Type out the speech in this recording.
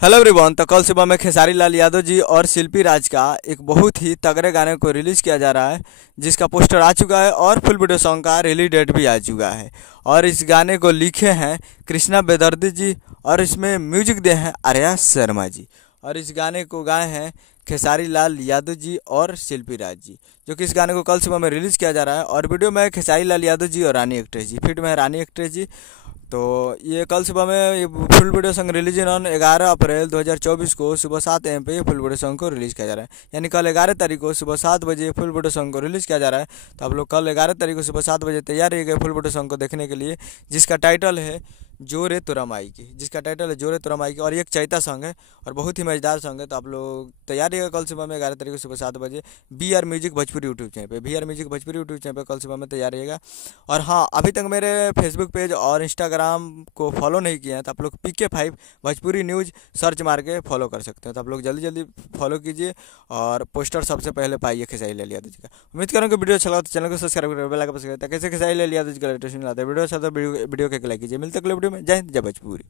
Hello everyone. तो कल सुबह में खेसारी लाल यादव जी और शिल्पी राज का एक बहुत ही तगड़े गाने को रिलीज़ किया जा रहा है, जिसका पोस्टर आ चुका है और फुल वीडियो सॉन्ग का रिलीज डेट भी आ चुका है। और इस गाने को लिखे हैं कृष्णा बेदर्दी जी और इसमें म्यूजिक दे हैं आर्या शर्मा जी। और इस गाने को गाए हैं खेसारी लाल यादव जी और शिल्पी राज जी, जो कि इस गाने को कल सुबह में रिलीज़ किया जा रहा है। और वीडियो में खेसारी लाल यादव जी और रानी एक्ट्रेस जी, फिट में है रानी एक्ट्रेस जी। तो ये कल सुबह में ये full video song release on 11 अप्रैल 2024 को सुबह 7 AM पे ये फुल वीडियो सॉन्ग को रिलीज़ किया जा रहा है। यानी कल 11 तारीख को सुबह 7 बजे फुल वीडियो सॉन्ग को रिलीज़ किया जा रहा है। तो आप लोग कल 11 तारीख को सुबह 7 बजे तैयार रहिएगा फुल वीडियो सॉन्ग को देखने के लिए, जिसका टाइटल है जोरे तोरा माई की, और ये एक चैता सॉन्ग है और बहुत ही मज़ेदार सॉन्ग है। तो आप लोग तैयार रहिएगा कल सुबह में 11 तारीख को सुबह 7 बजे B R music Bhojpuri YouTube channel पे, कल सुबह में तैयार रहिएगा। और हाँ, अभी तक मेरे फेसबुक पेज और इंस्टाग्राम को फॉलो नहीं किए हैं तो आप लोग PK5 भोजपुरी न्यूज़ सर्च मार के फॉलो कर सकते हैं। तो आप लोग जल्दी जल्दी फॉलो कीजिए और पोस्टर सबसे पहले पाइए खेसारी लाल यादव जी का। उम्मीद करूँ कि वीडियो अच्छा लगा तो चैनल को सब्सक्राइब करके बेल आइकन प्रेस करें, ताकि कैसे खेसारी लाल यादव जी का लेटेस्ट वीडियो आता है। वीडियो अच्छा तो वीडियो के लाइक कीजिए। मिलते अगले वीडियो में। जय हिंद, जय भोजपुरी।